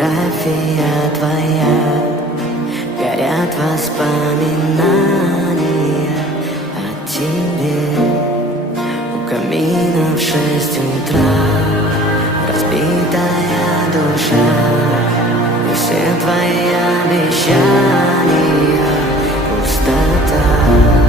фотография твоя, горят воспоминания о тебе. У камина в 6 утра разбитая душа, и все твои обещания пустота.